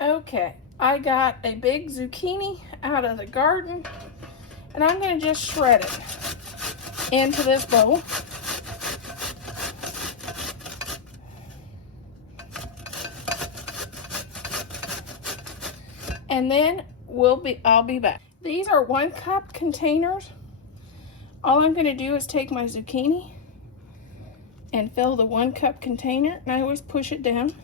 Okay, I got a big zucchini out of the garden, and I'm going to just shred it into this bowl. And then I'll be back. These are 1 cup containers. All I'm going to do is take my zucchini and fill the 1 cup container, and I always push it down.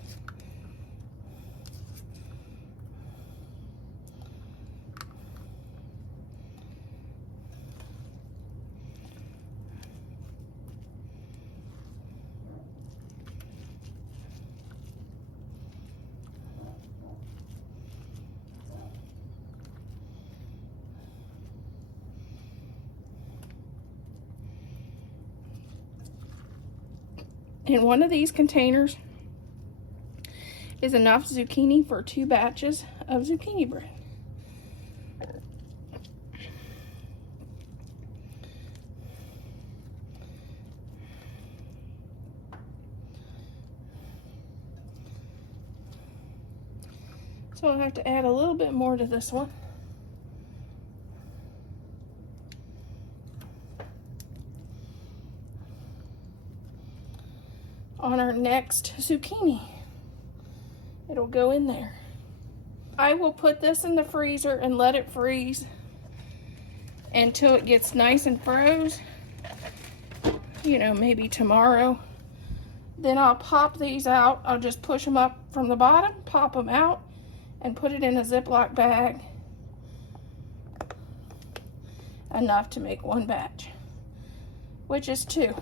And one of these containers is enough zucchini for 2 batches of zucchini bread. So I'll have to add a little bit more to this one. On our next zucchini, it'll go in there. I will put this in the freezer and let it freeze until it gets nice and froze, you know, maybe tomorrow. Then I'll pop these out. I'll just push them up from the bottom, pop them out, and put it in a Ziploc bag. Enough to make 1 batch, which is 2.